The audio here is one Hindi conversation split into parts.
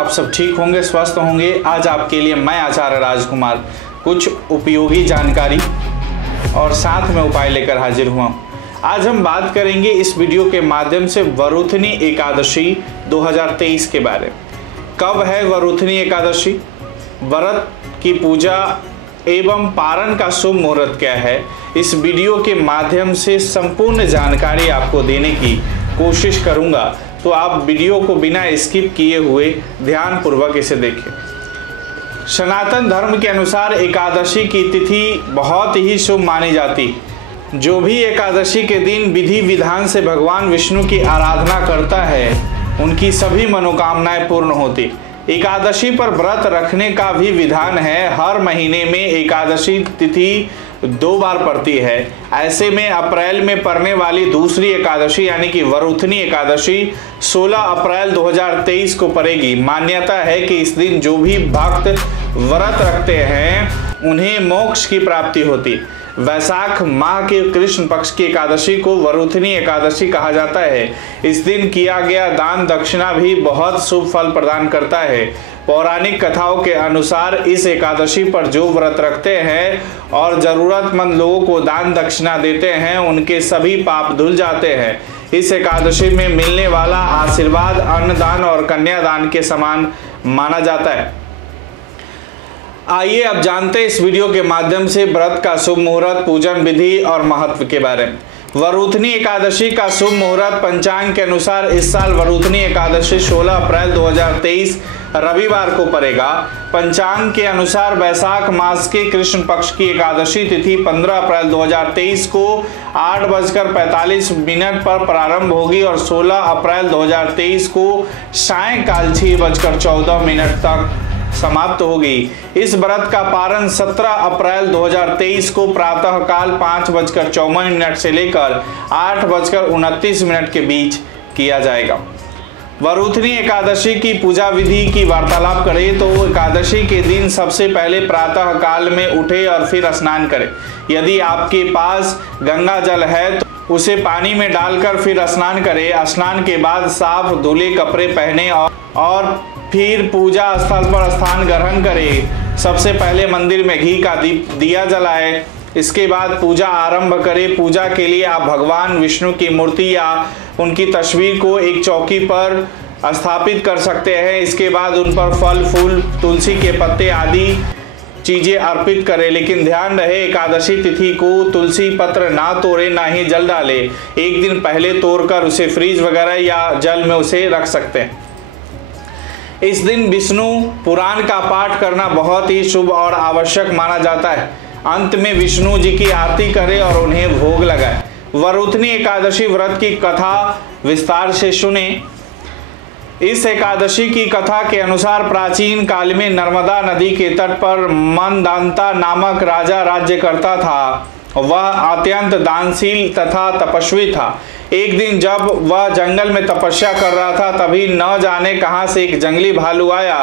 आप सब ठीक होंगे, स्वस्थ होंगे। आज आपके लिए मैं आचार्य राजकुमार कुछ उपयोगी जानकारी और साथ में उपाय लेकर हाजिर हुआ हूँ। आज हम बात करेंगे इस वीडियो के माध्यम से वरुथनी एकादशी 2023 के बारे में। कब है वरुथनी एकादशी, व्रत की पूजा एवं पारण का शुभ मुहूर्त क्या है, इस वीडियो के माध्यम से संपूर्ण जानकारी आपको देने की कोशिश करूंगा। तो आप वीडियो को बिना स्किप किए हुए ध्यान पूर्वक इसे देखें। सनातन धर्म के अनुसार एकादशी की तिथि बहुत ही शुभ मानी जाती। जो भी एकादशी के दिन विधि विधान से भगवान विष्णु की आराधना करता है उनकी सभी मनोकामनाएं पूर्ण होती। एकादशी पर व्रत रखने का भी विधान है। हर महीने में एकादशी तिथि 2 बार पड़ती है। ऐसे में अप्रैल में पड़ने वाली दूसरी एकादशी यानी कि वरुथनी एकादशी 16 अप्रैल 2023 को पड़ेगी। मान्यता है कि इस दिन जो भी भक्त व्रत रखते हैं उन्हें मोक्ष की प्राप्ति होती। वैशाख माह के कृष्ण पक्ष की एकादशी को वरुथनी एकादशी कहा जाता है। इस दिन किया गया दान दक्षिणा भी बहुत शुभ फल प्रदान करता है। पौराणिक कथाओं के अनुसार इस एकादशी पर जो व्रत रखते हैं और जरूरतमंद लोगों को दान दक्षिणा देते हैं उनके सभी पाप धुल जाते हैं। इस एकादशी में मिलने वाला आशीर्वाद अन्नदान और कन्यादान के समान माना जाता है। आइए अब जानते हैं इस वीडियो के माध्यम से व्रत का शुभ मुहूर्त, पूजन विधि और महत्व के बारे में। वरुथनी एकादशी का शुभ मुहूर्त पंचांग के अनुसार इस साल वरुथनी एकादशी 16 अप्रैल 2023 रविवार को पड़ेगा। पंचांग के अनुसार वैशाख मास के कृष्ण पक्ष की एकादशी तिथि 15 अप्रैल 2023 को 8:45 पर प्रारंभ होगी और 16 अप्रैल 2023 को सायंकाल 6:14 तक समाप्त होगी। इस व्रत का पारण 17 अप्रैल 2023 को प्रातः काल 5:54 से लेकर 8:29 के बीच किया जाएगा। वरुथनी एकादशी की पूजा विधि की वार्तालाप करें तो एकादशी के दिन सबसे पहले प्रातः काल में उठे और फिर स्नान करें। यदि आपके पास गंगा जल है तो उसे पानी में डालकर फिर स्नान करें। स्नान के बाद साफ धुले कपड़े पहने और फिर पूजा स्थल पर स्थान ग्रहण करें। सबसे पहले मंदिर में घी का दिया जलाए। इसके बाद पूजा आरंभ करें। पूजा के लिए आप भगवान विष्णु की मूर्ति या उनकी तस्वीर को एक चौकी पर स्थापित कर सकते हैं। इसके बाद उन पर फल फूल तुलसी के पत्ते आदि चीजें अर्पित करें। लेकिन ध्यान रहे एकादशी तिथि को तुलसी पत्र ना तोड़े ना ही जल डाले। एक दिन पहले तोड़कर उसे फ्रीज वगैरह या जल में उसे रख सकते हैं। इस दिन विष्णु पुराण का पाठ करना बहुत ही शुभ और आवश्यक माना जाता है। अंत में विष्णु जी की आरती करें और उन्हें भोग लगाए। वरुथनी एकादशी व्रत की कथा विस्तार से सुने। इस एकादशी की कथा के अनुसार प्राचीन काल में नर्मदा नदी के तट पर मनदांता नामक राजा राज्य करता था। वह अत्यंत दानशील तथा तपस्वी था। एक दिन जब वह जंगल में तपस्या कर रहा था तभी न जाने कहां से एक जंगली भालू आया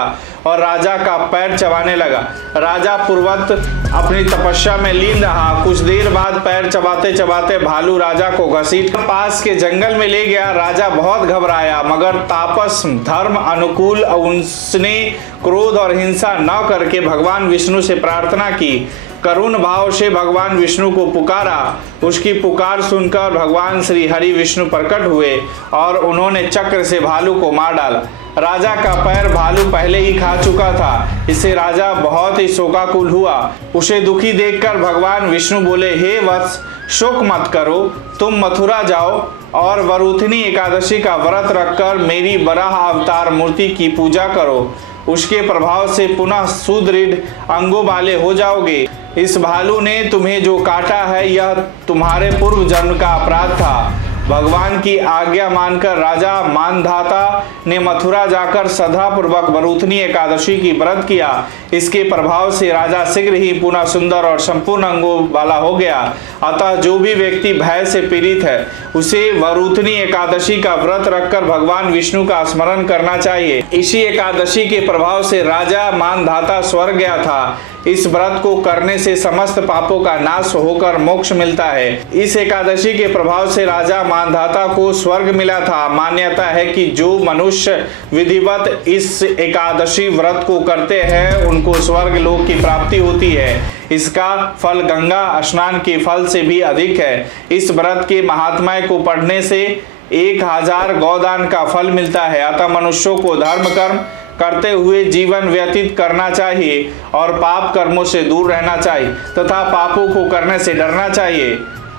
और राजा का पैर चबाने लगा। राजा पूर्वत अपनी तपस्या में लीन रहा। कुछ देर बाद पैर चबाते चबाते भालू राजा को घसीट पास के जंगल में ले गया। राजा बहुत घबराया मगर तापस धर्म अनुकूल उसने क्रोध और हिंसा न करके भगवान विष्णु से प्रार्थना की। करुण भाव से भगवान विष्णु को पुकारा। उसकी पुकार सुनकर भगवान श्री हरि विष्णु प्रकट हुए और उन्होंने चक्र से भालू को मार डाला। राजा का पैर भालू पहले ही खा चुका था। इससे राजा बहुत ही शोकाकुल हुआ। उसे दुखी देखकर भगवान विष्णु बोले, हे वत्स, शोक मत करो, तुम मथुरा जाओ और वरुथनी एकादशी का व्रत रखकर मेरी वराह अवतार मूर्ति की पूजा करो। उसके प्रभाव से पुनः सुदृढ़ अंगों वाले हो जाओगे। इस भालू ने तुम्हें जो काटा है यह तुम्हारे पूर्व जन्म का अपराध था। भगवान की आज्ञा मानकर राजा मानधाता ने मथुरा जाकर श्रद्धापूर्वक वरुथनी एकादशी की व्रत किया। इसके प्रभाव से राजा शीघ्र ही पुनः सुंदर और संपूर्ण अंगों वाला हो गया। अतः जो भी व्यक्ति भय से पीड़ित है उसे वरुथनी एकादशी का व्रत रखकर भगवान विष्णु का स्मरण करना चाहिए। इसी एकादशी के प्रभाव से राजा मानधाता स्वर्ग गया था। इस व्रत को करने से समस्त पापों का नाश होकर मोक्ष मिलता है। इस एकादशी के प्रभाव से राजा मानधाता को स्वर्ग मिला था। मान्यता है कि जो मनुष्य विधिवत इस एकादशी व्रत को करते हैं उनको स्वर्ग लोक की प्राप्ति होती है। इसका फल गंगा स्नान के फल से भी अधिक है। इस व्रत के महात्म्य को पढ़ने से 1000 गौदान का फल मिलता है। अतः मनुष्यों को धर्म कर्म करते हुए जीवन व्यतीत करना चाहिए और पाप कर्मों से दूर रहना चाहिए तथा पापों को करने से डरना चाहिए।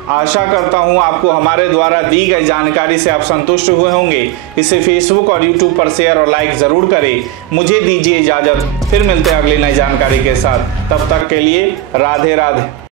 आशा करता हूं आपको हमारे द्वारा दी गई जानकारी से आप संतुष्ट हुए होंगे। इसे फेसबुक और यूट्यूब पर शेयर और लाइक जरूर करें। मुझे दीजिए इजाजत, फिर मिलते हैं अगली नई जानकारी के साथ। तब तक के लिए राधे राधे।